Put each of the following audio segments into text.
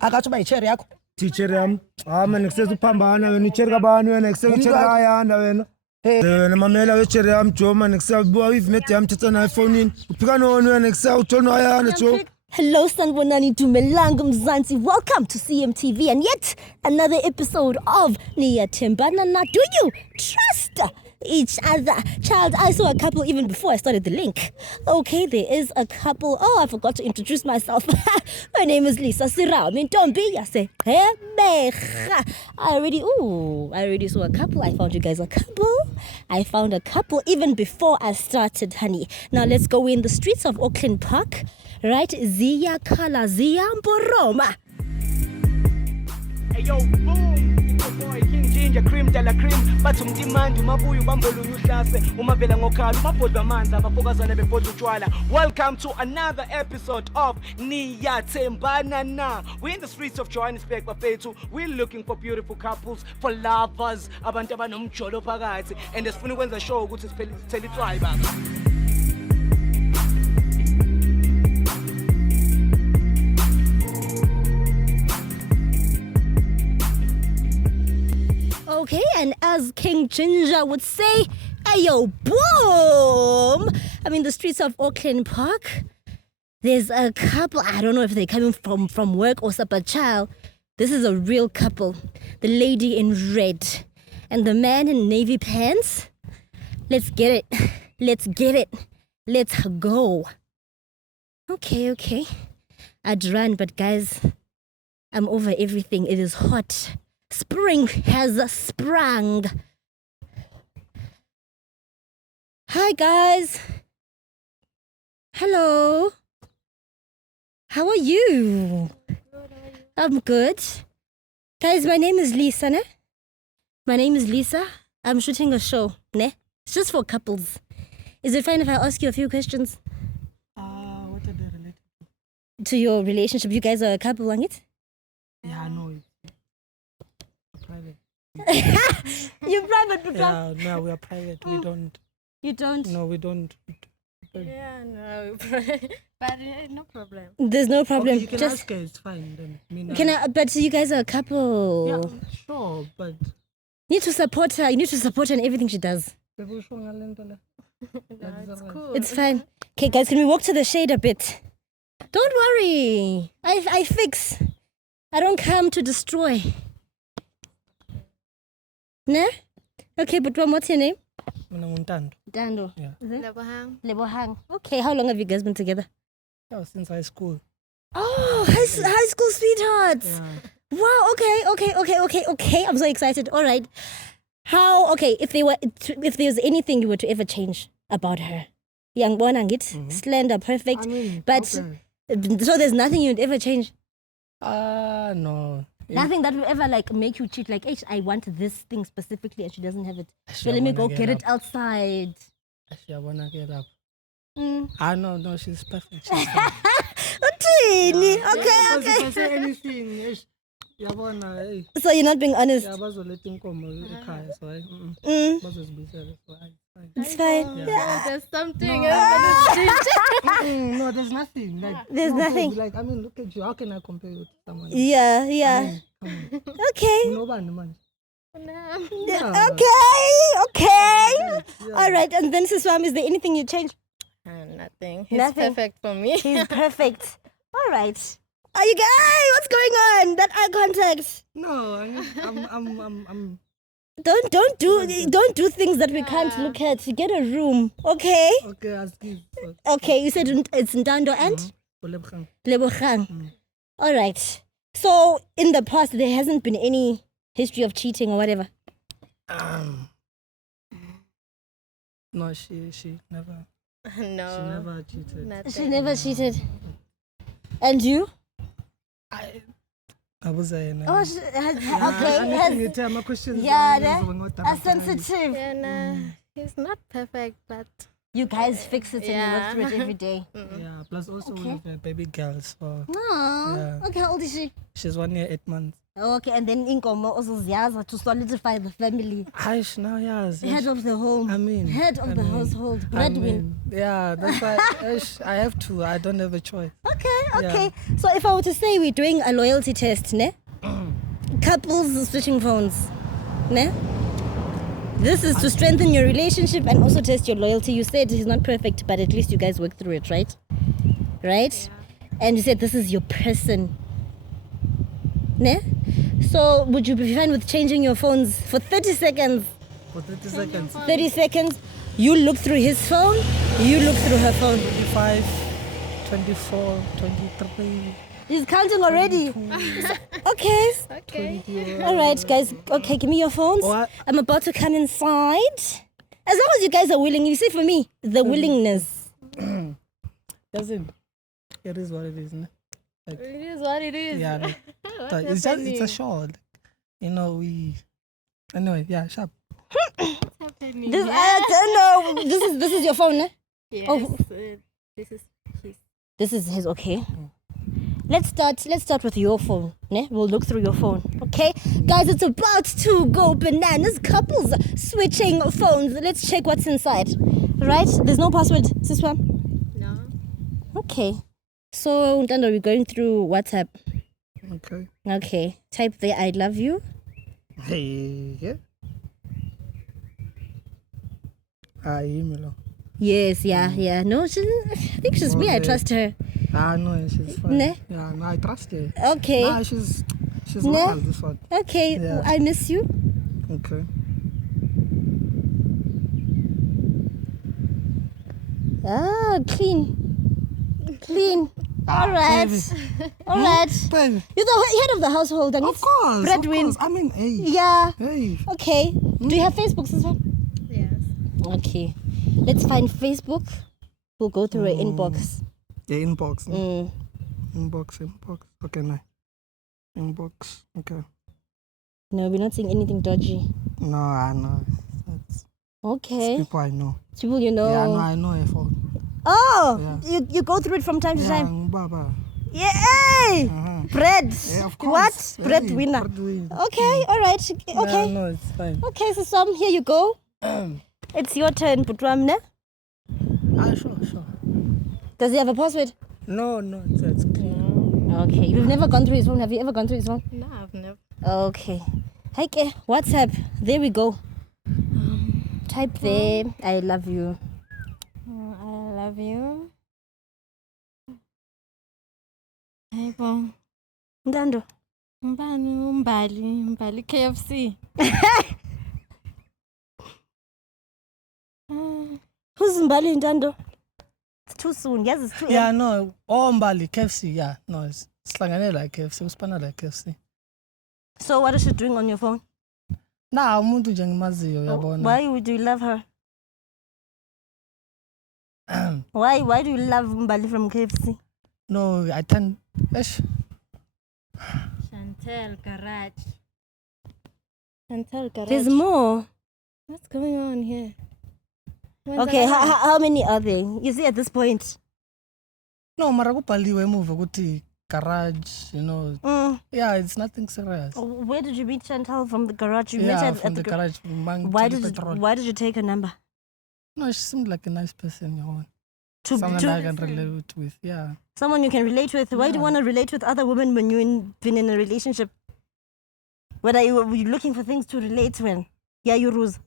akathi uba yicherry yakho teacher yam man kusezuphambana wena icherry kabani wena kuseyicherry ayanda wena wena mamela wecherry yam jo man kusebuwa ivimete yam thetha nayo efowunini uphika noni wena kusewutshona ayanda jo. Hello, Sanbonani Dumelang Mzansi. Welcome to CMTV and yet another episode of Niyatembana Na. Do you trust each other? Child, I saw a couple even before I started the link. Okay, there is a couple. Oh, I forgot to introduce myself. My name is Lisa Sirao. I already saw a couple. I found you guys a couple. I found a couple even before I started, honey. Now let's go in the streets of Auckland Park. Right, Zia Kala Zia Mboroma. Hey yo, boom! It's your boy King Ginger, cream de la cream. Batum demand, umabuyu bambolu yuhlase. Umavela ngokhala, umabhodwa amanzi abafokazana bebhodwa utshwala. Welcome to another episode of Niyatembana Na. We're in the streets of Johannesburg, bafethu. We're looking for beautiful couples, for lovers, abantu abanomjolo phakathi. And sifuna ukwenza show ukuthi sithele itswayi baba. Okay, and as King Ginger would say, ayo, boom! I'm in the streets of Auckland Park. There's a couple, I don't know if they're coming from work or something, but child, this is a real couple. The lady in red and the man in navy pants. Let's get it. Let's get it. Let's go. Okay. I'd run, but guys, I'm over everything. It is hot. Spring has sprung. Hi guys. Hello. How are you? I'm good. Guys, my name is Lisa, ne? My name is Lisa. I'm shooting a show, ne? It's just for couples. Is it fine if I ask you a few questions? What are they related to your relationship? You guys are a couple, ain't it? Yeah, no. Private. You're private, Papa? Yeah, no, we are private. We don't. You don't? No, we don't. Yeah, no, but no problem. There's no problem. Okay, you can ask her, it's fine then. But you guys are a couple. Yeah, sure, but You need to support her. You need to support her in everything she does. No, it's cool. It's fine. Okay, guys, can we walk to the shade a bit? Don't worry. I fix. I don't come to destroy. Ne? Okay, but what's your name? Dando. Yeah. Lebohang. Okay, how long have you guys been together? Yeah, since high school. Oh, high school sweethearts. Yeah. Wow, okay. I'm so excited. All right. If there's anything you were to ever change about her, young born and it, slender, perfect, so there's nothing you'd ever change? No. Nothing that will ever make you cheat, I want this thing specifically and she doesn't have it. So let me go get it outside. No, she's perfect. She's Okay. If say anything, So you're not being honest? It's fine. Yeah. There's something. No, there's nothing. There's nothing. Look at you. How can I compare you to someone? Yeah. Okay. Okay. All right. And then, Siswam, is there anything you change? Nothing. He's Nothing. perfect for me. He's perfect. All right. Are you guys? What's going on? That eye contact. No, I'm. Don't do things that we can't look at. Get a room, okay? Okay, ask you. Okay, you said it's Ndando and Lebohang. Mm. All right. So in the past, there hasn't been any history of cheating or whatever. No, she never. No. She never cheated. Nothing. She never cheated. And you? I was there. Oh, okay. My question. Yeah, sensitive. Yeah, no. He's not perfect, but You guys fix it and you work through it every day. Yeah, plus also Okay. we have a baby girl, so Aww. Yeah. Okay, how old is she? she's 1 year, 8 months. Okay, and then inkomo also ziyaza to solidify the family. Aish, now yes. Head of the home. Head of the household. Breadwinner. Yeah, that's why aish, I have to. I don't have a choice. Okay. So if I were to say we're doing a loyalty test, ne? Couples switching phones, ne? This is to strengthen your relationship and also test your loyalty. You said he's not perfect, but at least you guys work through it, right? Right? And you said this is your person. Ne? So would you be fine with changing your phones for 30 seconds? For 30 seconds. 30 seconds, you look through his phone, you look through her phone. 25, 24, 23. He's counting already. Okay. Okay. All right, guys. Okay, give me your phones. What? I'm about to come inside. As long as you guys are willing. You see, for me, the willingness. Doesn't. It is what it is. No? It is what it is. Yeah. No. What's But it's happening? a show. Like, you know, we. Anyway, yeah, sharp. What's happening? This I don't know. This is your phone, ne? Yes. Oh. This is his. This is his. Okay. Let's start with your phone. Ne? We'll look through your phone. Okay, guys, it's about to go bananas. Couples switching phones. Let's check what's inside. Right? There's no password. This one. No. Okay. So, Ntando, we're going through WhatsApp. Okay. Okay. Type there, I love you. Hey, yeah. Email. Yes, yeah. No, I think she's me. I trust her. No, she's fine. Ne? Yeah, no, I trust her. Okay. Nah, she's Ne? loyal, this one. Okay. Yeah. I miss you. Okay. Ah, clean. All right. Baby. All right. Baby. You're the head of the household. And Of course. breadwin. I mean, hey. Yeah. Hey. Okay. Do you have Facebook, sister? Yes. Okay. Let's find Facebook. We'll go through her inbox. Yeah, inbox. Mm. Inbox. Okay, no. Inbox. Okay. No, we're not seeing anything dodgy. No, I know. It's Okay. people I know. People you know. Yeah, no, I know her phone. Oh, you go through it from time to Yeah, time. Baba. Yeah. Hey! Uh-huh. Bread. Yeah, of course. What? Hey, Breadwinner. breadwinner. Okay, all right. Okay. Yeah, no, it's fine. Okay, so Sam, here you go. It's your turn, Putram, ne? Sure. Does he have a password? No, it's clean. Okay. You've never gone through his phone. Have you ever gone through his phone? No, I've never. Okay. Hey, WhatsApp. There we go. Type there. I love you. I love you. Hey, bon. Ndando. Mbali KFC. Who's Mbali Ndando? It's too soon. Yes, it's too Yeah, no. Oh, Mbali, KFC, yeah. No, it's slangane like KFC. Uspana like KFC. So what is she doing on your phone? Nah, umuntu nje ngimaziyo uyabona. Why do you love her? Why do you love Mbali from KFC? No, I tend. Ish. Chantel Garage. Chantel Garage. There's more. What's going on here? Okay, how many are there? You see at this point? No, mara kubhaliwe emuva ukuthi garage, you know. Yeah, it's nothing serious. Where did you meet Chantal from the garage? You met Yeah, her from the garage. Why did you take her number? No, she seemed like a nice person, you know. To Someone that I can relate with, yeah. someone you can relate with. Why do you want to relate with other women when you've been in a relationship? What are you looking for things to relate when? Yeah, you Rose.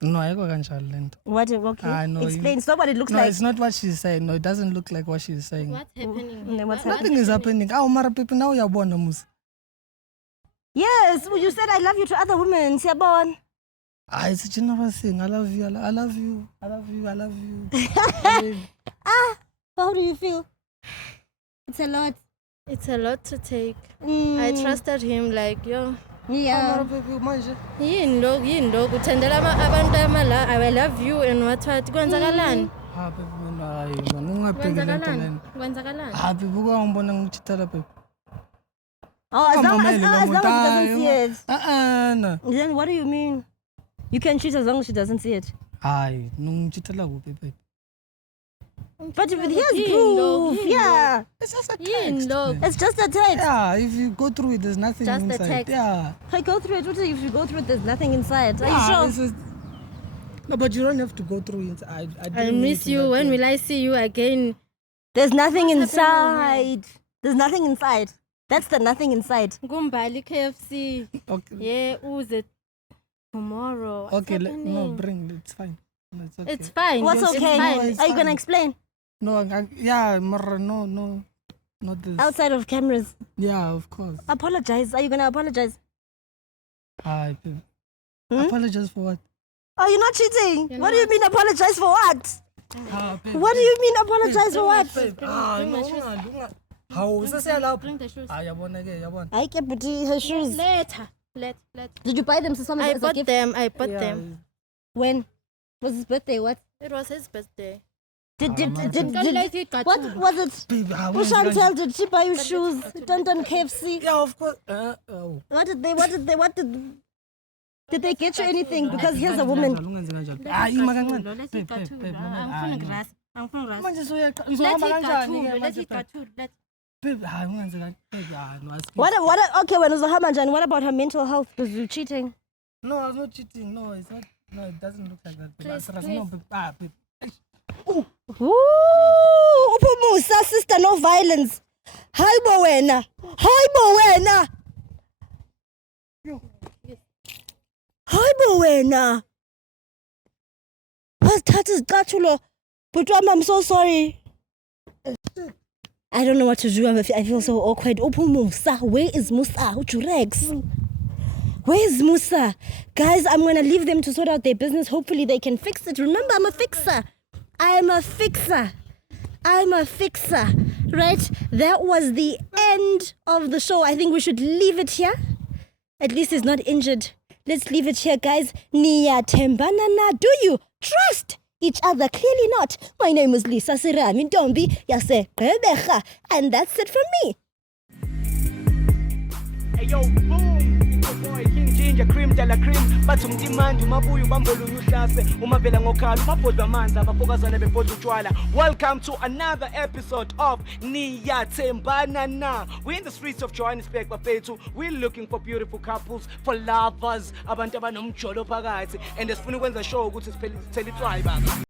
No, I go kanjalo lento. What? Okay. I know. Explain. It's not what it looks No, like. it's not what she's saying. No, it doesn't look like what she's saying. What's happening? Mm, what's Nothing is happening. Oh, mara people now uyabona muzi. Yes, well, you said I love you to other women. Siyabona. It's a general thing. I love you. I love you. I love you. I love you. How do you feel? It's a lot. It's a lot to take. I trusted him like, yo. Yeah. Yini lokhu uthandela abantu amala I love you and what kwenzakalani? Baby, no, hayi man, ungabheki lento lena. Kwenzakalani? Baby, buka ngibona ngithithela baby. Oh, as long as he Ungamameli doesn't see it. No. Then what do you mean? You can cheat as long as she doesn't see it. Hayi, ngithithela kuphi baby? But here's Yini lo, proof. yini Yeah. It's just a Yini text. lo. man. It's just a text. Yeah, if you go through it, there's nothing Just a inside. text. Yeah. I go through it. What if you go through it? There's nothing inside. Are Yeah, you it's sure? just- no, but you don't have to go through it. I I didn't miss mean you. to When that will I see you again? There's nothing What's inside. happening There's nothing inside. That's the nothing inside. Ngumbali KFC. way. Okay. Yeah, uze tomorrow. What's Okay, no, happening? bring it. It's fine. No, it's okay. It's fine. What's It's okay? fine. it's Are you gonna fine. explain? No, yeah, Mara, no, not this. Outside of cameras. Yeah, of course. Apologize. Are you gonna apologize? Hi, babe. Hmm? Apologize for what? Oh, you're not cheating. You're What do you not. mean apologize for what? Babe. What do you mean apologize for what? Babe, Bring no, my shoes. How usasiyalapho? Bring the shoes. Yabona ke, yabona. I kept her shoes. Later. Let. Did you buy them to someone I as a bought gift? them. I bought them. When? Was his birthday? What? It was his birthday. Did What what was it? Babe, how Ushantel, did she buy you shoes? Tonton KFC. Yeah, of course. Oh. Did they get you anything? Because here's a woman. Hayi makancane. Let's Babe, eat babe, kathulu. babe, Angifuni grass. Angifuni grass. Manje Let's uzohamba eat kanjani ke kathulu. Let's manje? eat kathulu. Let's. Babe, hayi ungenze kanjani. Babe, no, ask me. What? Okay, when it was a Hamanjan, what about her mental health? Was you cheating? No, I was not cheating. No, it's not. No, it doesn't look like that. Babe. Please, Serious. please. No, babe. Babe. Ooh, Upumusa, sister, no violence. Hi, Bowena. Hi, Bowena. Hi, Bowena. But I'm so sorry. I don't know what to do. I feel so awkward. Upumusa, where is Musa? Rex? Where is Musa? Guys, I'm going to leave them to sort out their business. Hopefully they can fix it. Remember, I'm a fixer. I'm a fixer. Right? That was the end of the show. I think we should leave it here. At least he's not injured. Let's leave it here, guys. Niyathembanana. Do you trust each other? Clearly not. My name is Lisa Sirami Ntombi Yase Gqeberha, and that's it from me. Hey yo, boom! It's your boy King Ginger, cream de la cream. Bathi umdimandi umabuya ubambolunya uhlase umavela ngokhala umabhodwa amanzi abafokazana bebhodwa utshwala. Welcome to another episode of Niyathembana Na. We're in the streets of Johannesburg bafethu. We're looking for beautiful couples, for lovers, abantu abanomjolo phakathi, and sifuna ukwenza show ukuthi siphele itswayi baba.